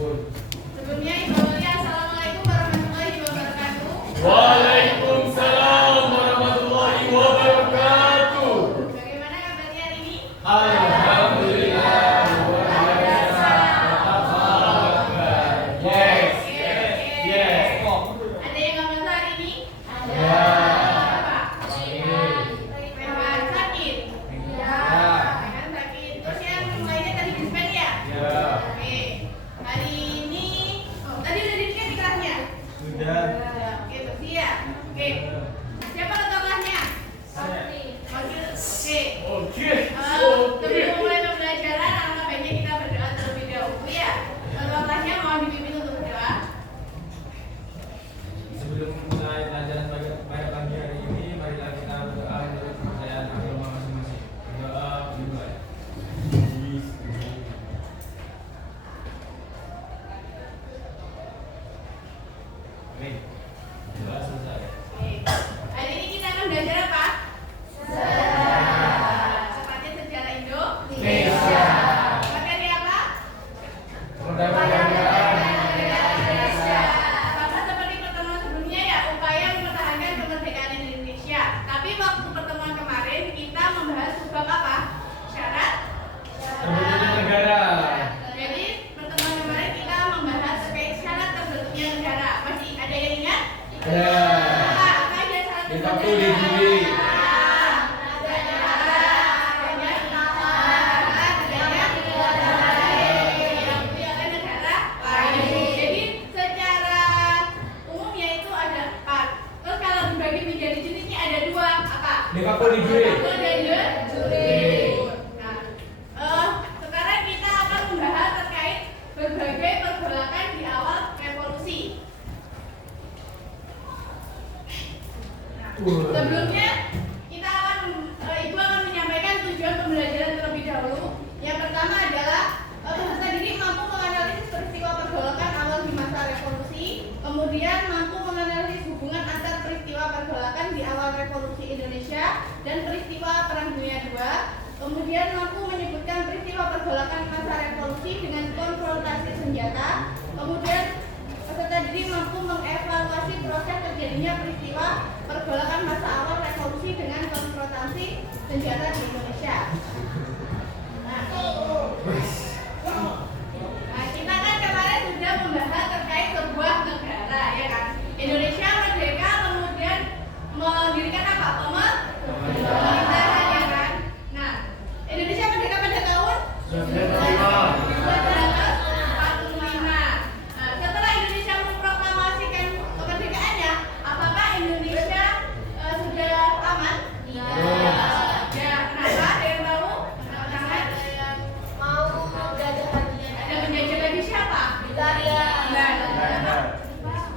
Sebelumnya Ibu Aulia, Assalamualaikum warahmatullahi wabarakatuh. Waalaikumsalam warahmatullahi wabarakatuh. Bagaimana kabarnya hari ini? Alhamdulillah. Luar biasa. Yes. Yes. Ada yang nggak masuk hari ini? Ya. Apa? Memang sakit. Memang sakit. Terus yang lainnya tadi dispen ya? Ya. Oke. Hari ini, tadi udah dilihat di kelasnya? Sudah. Oke, bersih ya. Oke. Siapa ketua kelasnya? Oke. Oke. Sebelum mulai pembelajaran, alangkah baiknya kita berdoa terlebih dahulu ya. Ketua kelasnya mohon dipimpin untuk berdoa. Sebelum mulai pelajaran pada pagi hari ini, marilah kita berdoa menurut kepercayaan agama masing-masing. Berdoa dimulai. Amin. Doa selesai. Oke. Hari ini kita akan belajar apa? Sejarah. Tepatnya sejarah Indonesia. Materi apa? Indonesia. Sama seperti pertemuan sebelumnya ya, upaya mempertahankan kemerdekaan Indonesia. Tapi waktu pertemuan kemarin kita membahas bab apa? Syarat. Terbentuknya negara. Jadi pertemuan kemarin kita membahas terkait syarat terbentuknya negara. Masih ada yang ingat? Ya. Apa aja syarat Dikabul diri. Jadi secara umumnya itu ada 4. Terus kalau dibagi menjadi jenisnya ada 2. Apa? Dikabul diri. Dikabul dan juri. Nah, sekarang kita akan membahas terkait berbagai pergolakan di awal revolusi. Nah, sebelumnya kita akan Ibu akan menyampaikan tujuan pembelajaran terlebih dahulu. Yang pertama adalah peserta didik mampu menganalisis peristiwa pergolakan awal di masa revolusi, kemudian mampu menganalisis hubungan antar peristiwa pergolakan di awal revolusi Indonesia dan peristiwa Perang Dunia II, kemudian mampu menyebutkan peristiwa pergolakan masa revolusi dengan konfrontasi senjata, kemudian peserta didik mampu mengevaluasi proses terjadinya peristiwa pergolakan masa awal revolusi dengan konfrontasi senjata di Indonesia. Nah, kita kan kemarin sudah membahas terkait sebuah negara, ya kan? Indonesia merdeka, kemudian mendirikan apa? Pemerintahan, ya kan? Nah, Indonesia merdeka pada tahun 1945. Nah, setelah Indonesia memproklamasikan kemerdekaannya, apakah Indonesia sudah aman? Tidak. Ya, kenapa? Ada yang tahu? Tangan. Ada penjajah lagi siapa? Belanda.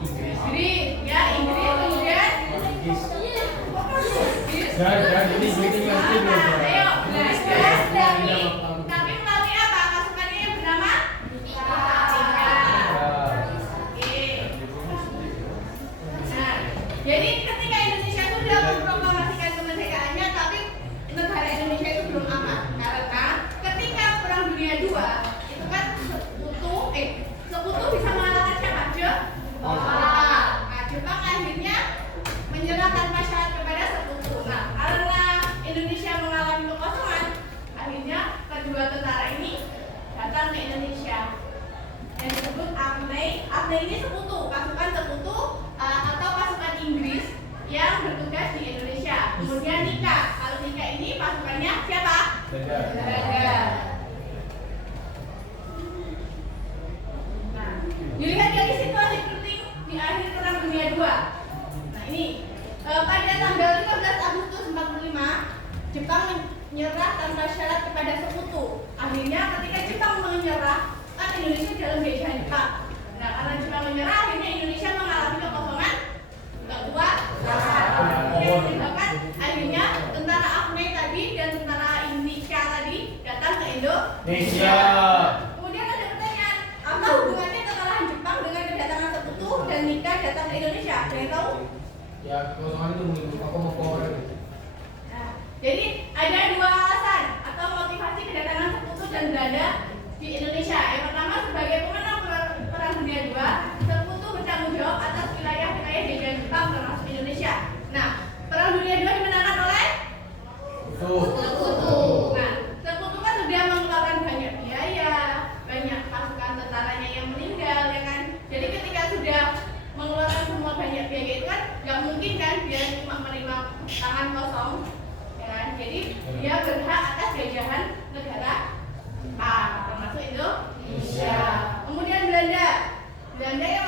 Inggris, ya Inggris, kemudian Inggris. Jadi ngerti belum? Ayo, Belanda. Tapi melalui apa? Pasukannya yang bernama? Oke. Nah, jadi ketika Indonesia sudah memproklamasikan kemerdekaannya, tapi negara Indonesia itu belum aman karena ketika Perang Dunia II itu kan sekutu bisa mengalahkan siapa? Jepang. Nah, Jepang akhirnya menyerah tanpa syarat kepada sekutu. Nah, karena Indonesia mengalami kekosongan, akhirnya kedua tentara ini datang ke Indonesia yang disebut AMNI. AMNI ini sekutu, pasukan sekutu atau pasukan Inggris yang bertugas di Indonesia. Kemudian NIKA. Kalau NIKA ini pasukannya siapa? Belanda. Nah, dilihat dari situasi penting di akhir Perang Dunia II. Nah, ini pada tanggal 15 Agustus 45, Jepang menyerah tanpa syarat kepada sekutu. Akhirnya ketika Jepang menyerah, kan Indonesia dalam jajahan Jepang. Nah, karena Jepang menyerah, akhirnya Indonesia mengalami kekosongan kedua. Bahkan akhirnya tentara AMNI tadi dan tentara Indonesia tadi datang ke Indonesia. Kemudian ada pertanyaan, apa hubungannya kekalahan Jepang dengan kedatangan sekutu dan NIKA datang ke Indonesia? Ada yang tahu? Ya, kekosongan itu menurut aku mau power. Nah, jadi ada 2 alasan atau motivasi kedatangan sekutu dan Belanda di Indonesia. Yang pertama sebagai pemenang tentaranya yang meninggal, ya kan? Jadi ketika sudah mengeluarkan semua banyak biaya itu kan nggak mungkin kan dia cuma menerima tangan kosong, ya kan? Jadi dia berhak atas jajahan negara A, termasuk Indonesia. Kemudian Belanda yang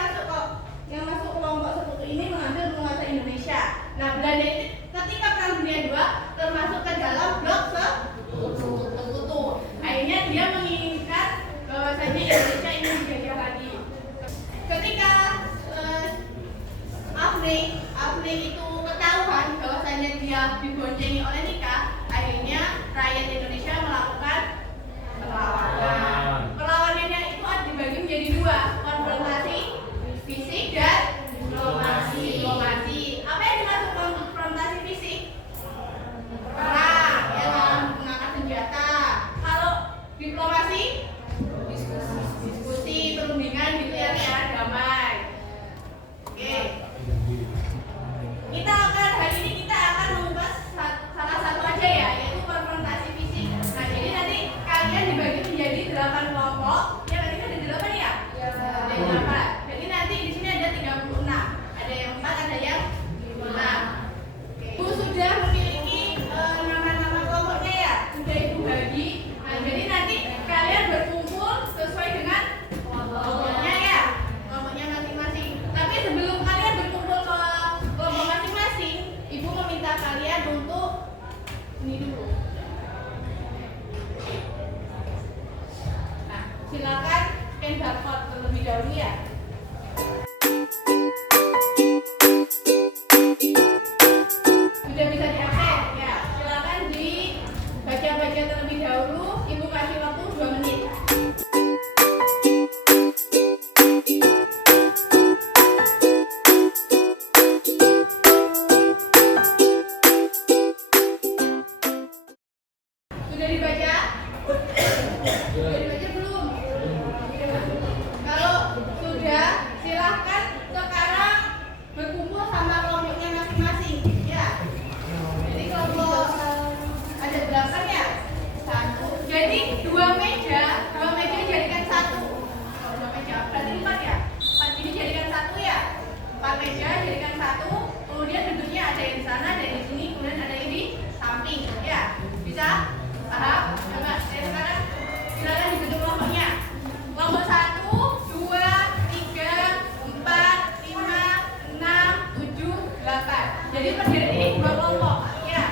masuk kelompok sekutu ini mengambil menguasai Indonesia. Nah, Belanda ini ketika Perang Dunia II termasuk ke dalam blok sekutu. Akhirnya dia menginginkan bahwasanya Indonesia ini dijajah lagi. Ketika Afne itu ketahuan bahwasanya dia diboncengi oleh Nika, akhirnya rakyat Indonesia melakukan perlawanan. Perlawanannya itu dibagi menjadi dua, konfrontasi fisik dan diplomasi. Apa yang dimaksud konfrontasi fisik? Perang, ya kan, mengangkat senjata. Kalau diplomasi, diskusi, perundingan gitu ya, damai. Oke. Hari ini kita akan mengupas salah satu aja ya, yaitu konfrontasi fisik. Nah, jadi nanti kalian dibagi menjadi 8 kelompok. Ya, tadi kan ada 8 ya? Iya. Ada 8. Jadi nanti di sini ada 36. Ada yang 4, ada yang 5. Ibu sudah memiliki nama-nama kelompoknya ya? Sudah Ibu bagi. Nah, jadi nanti kalian berkumpul sesuai dengan kelompoknya ya, kelompoknya masing-masing. Tapi sebelum kalian berkumpul ke kelompok masing-masing, Ibu meminta kalian untuk ini dulu. Nah, silakan scan barcode terlebih dahulu ya. Sudah bisa diakses ya. Silakan dibaca-baca terlebih dahulu. Ibu kasih waktu 2 menit. Sudah dibaca? Sudah dibaca belum? Kalau sudah, silahkan sekarang berkumpul sama kelompoknya masing-masing ya. Jadi kelompok ada 8 ya? 1. Jadi 2 meja jadikan 1. Oh, 2 meja, berarti 4 ya? 4 ini jadikan 1 ya? 4 meja jadikan 1. Kemudian duduknya ada yang di sana, ada yang di sini, kemudian ada yang di samping ya. Bisa? Paham? Coba sekarang silakan dibentuk kelompoknya. Kelompok 1, 2, 3, 4, 5, 6, 7, 8. Jadi berdiri ini 2 kelompok. Ya.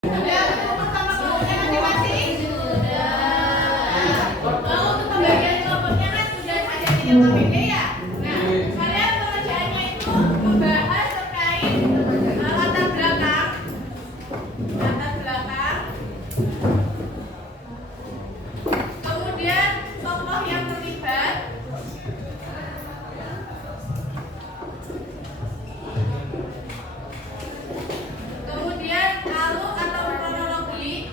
Sudah berkumpul sama kelompoknya masing-masing? Sudah. Kalau untuk pembagian kelompoknya kan sudah ada 3 KPD ya. Nah, kalian pengerjaannya itu membahas terkait latar belakang, kemudian tokoh yang terlibat, kemudian alur atau kronologi,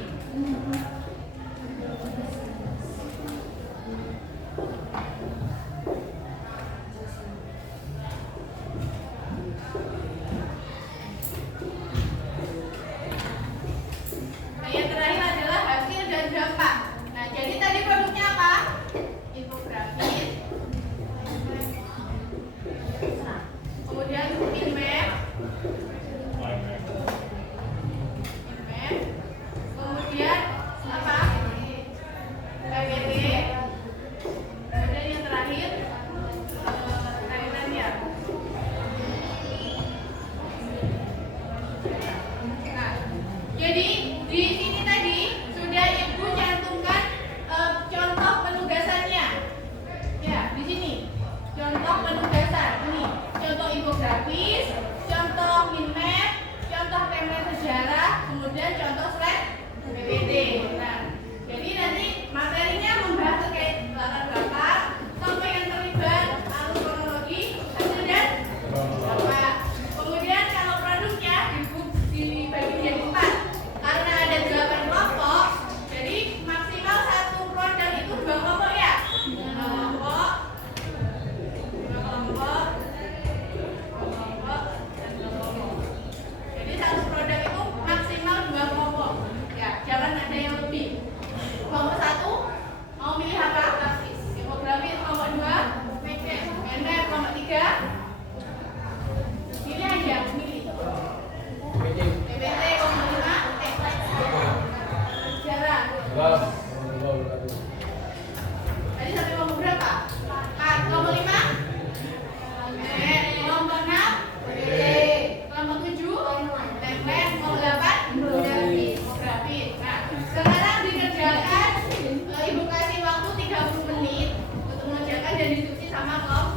sama kok.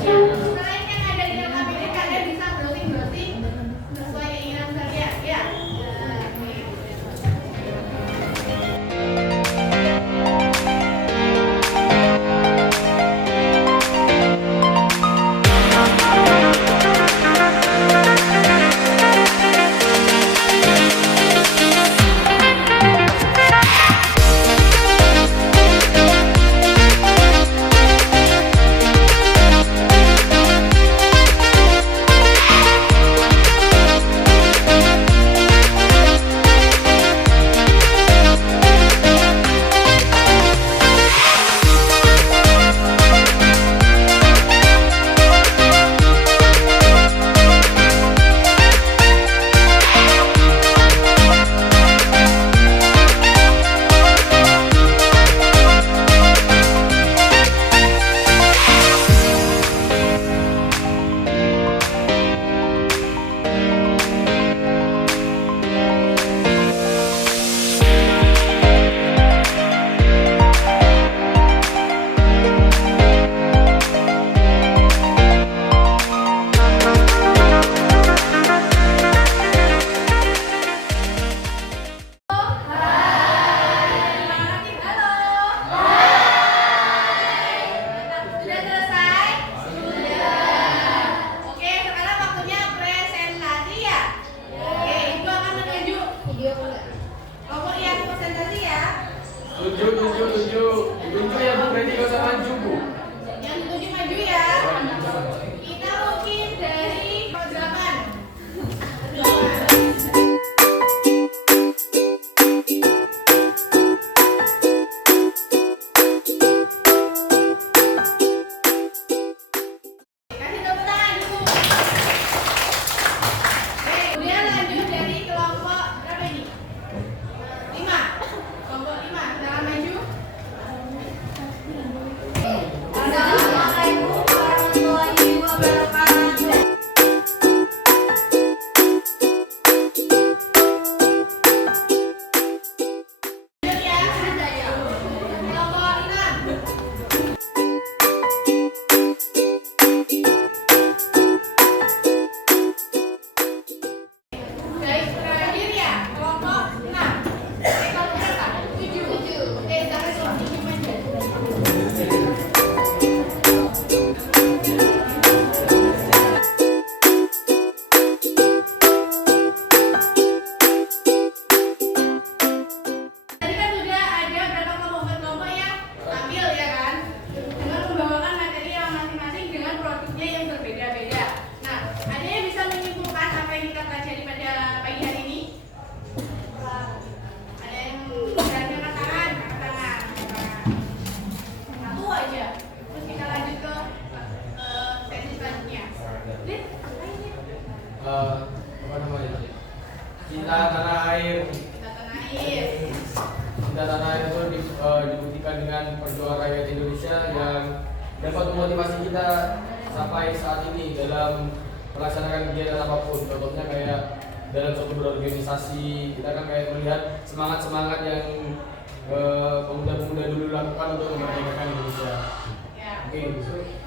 Selain yang ada di dalam ini, kalian bisa browsing sesuai keinginan kalian, ya. Sudah selesai? Sudah. Oke, sekarang waktunya presentasi ya. Oke, Ibu akan menunjuk kelompok yang presentasi ya. Tujuh ya Bu, berarti gak usah maju Bu. Yang dituju maju ya. Kita mungkin dari kelompok 8. Kasih tepuk tangan dulu. Oke, kemudian lanjut dari kelompok berapa ini? 5. Kelompok 5, silakan maju. Assalamualaikum warahmatullahi wabarakatuh. Lanjut ya, kelompok 6. Guys, terakhir ya, kelompok 6. Kelompok berapa? 7. Jangan kelompok 7 aja. Tadi kan sudah ada berapa kelompok yang tampil ya kan? Dengan membawakan materi yang masing-masing dengan produknya yang berbeda-beda. Nah, ada yang bisa menyimpulkan apa yang kita pelajari pada pagi hari ini? Ada yang berani angkat tangan, angkat tangan. Satu aja. Terus kita lanjut ke sesi selanjutnya. Lid, lainnya. Apa namanya tadi? Cinta tanah air. Kita tanah air. Cinta tanah air itu dibuktikan dengan perjuangan rakyat Indonesia yang dapat memotivasi kita sampai saat ini dalam melaksanakan kegiatan apapun. Contohnya kayak dalam suatu berorganisasi, kita kan kayak melihat semangat yang pemuda-pemuda dulu lakukan untuk memerdekakan Indonesia. Ya. Oke,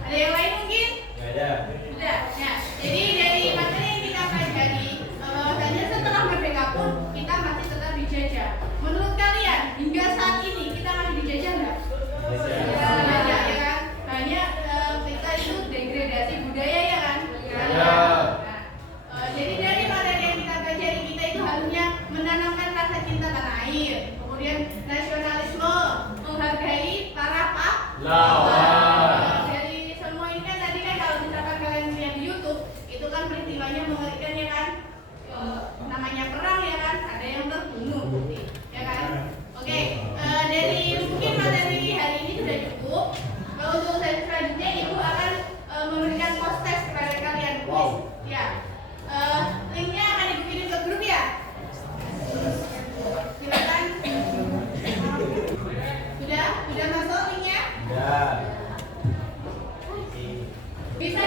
Ada yang lain mungkin? nggak ada. Sudah. Ya. Jadi dari materi yang kita pelajari, bahwasanya setelah merdeka pun kita masih tetap dijajah. Menurut kalian hingga saat ini kita masih dijajah nggak? Dijajah ya kan? Hanya kita itu degradasi budaya ya kan? Ya. Nah, jadi dari materi yang kita pelajari kita itu harusnya menanamkan rasa cinta tanah air, kemudian nasionalisme, menghargai para pahlawan. Dari semua ini kan tadi kan kalau misalkan kalian lihat di YouTube itu kan peristiwanya mengerikan ya kan. Namanya perang ya kan, ada yang terbunuh ya kan. Oke, dari mungkin materi hari ini sudah cukup. Kalau untuk sesi selanjutnya Ibu akan memberikan post test kepada kalian. Wow. Ya. Linknya akan Ibu kirim ke grup ya. Silakan. Sudah masuk linknya? Ya. Bisa